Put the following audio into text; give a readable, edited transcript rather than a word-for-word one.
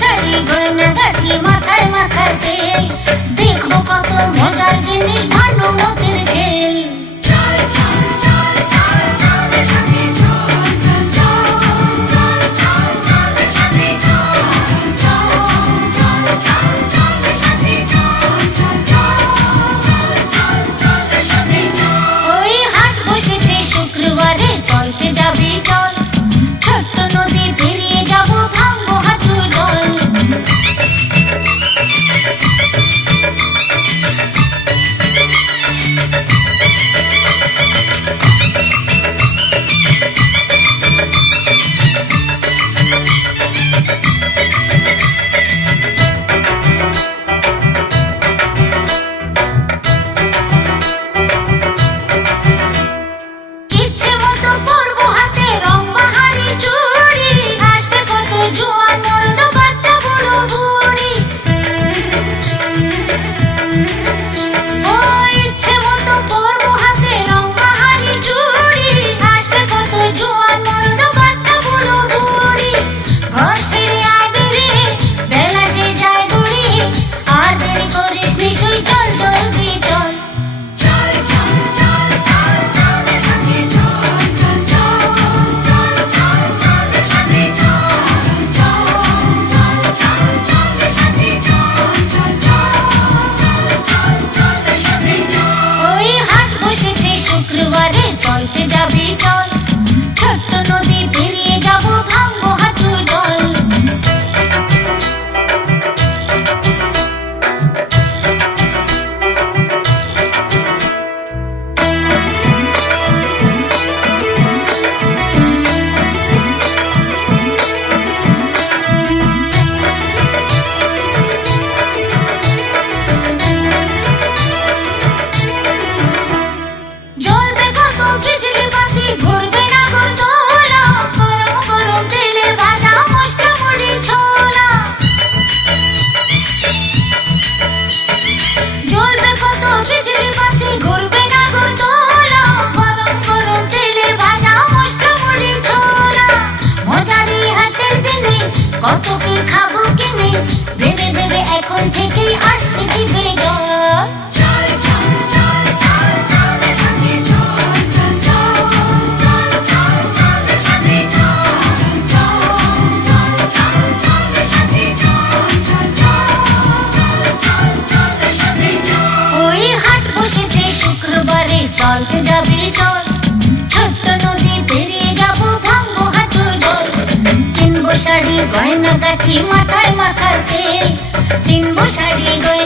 শাড়ি গয়না গাঁথি মাথায় মাথার তেল, দেখবো কত মজার জিনিস ভানুমতির খেল। ওই হাট বসেছে শুক্রবারে, চলতে যাবি চল, ছোট্ট নদী পেরিয়ে যাবো, ভাঙবো হাঁটু জল। ইচ্ছে মতো পরবো হাতে রং বাহারি চুড়ি, আসবে কত জোয়ান মর্দ বাচ্চা বুড়ো বুড়ি। ও ইচ্ছে মতো পরবো হাতে রং বাহারি চুড়ি, আসবে কত জোয়ান মর্দ বাচ্চা বুড়ো বুড়ি। ঘর ছেড়ে আয় বেরিয়ে, বেলা যে যায় গড়িয়ে, আর দেরি করিস নিশুই, চল জলদি চল। ওই হাট বসেছে শুক্রবারে, চলতে যাবি চল, ছোট্ট নদী পেরিয়ে যাবো, ভাঙবো হাঁটু জল। জ্বলবে কত বিজলি বাতি, ঘুরবে না গরদোলা, গরম গরম তেলে ভাজা মশলা মুড়ি ছোলা। জ্বলবে কত বিজলি বাতি, ঘুরবে না গরদোলা, গরম গরম তেলে ভাজা মশলা মুড়ি ছোলা। মজারি হাটের দিনে কত কি খাবো কিনে, ভেবে ভেবে এখন থেকেই আসছে জিভে জল। ওই হাট বসেছে শুক্রবারে, চলতে যাবি চল, ছোট্ট নদী পেরিয়ে যাবো, ভাঙবো হাঁটু জল। কিনবো শাড়ি গয়না গাঁথি মাথায় মাথার তেল, কিনবো শাড়ি গয়না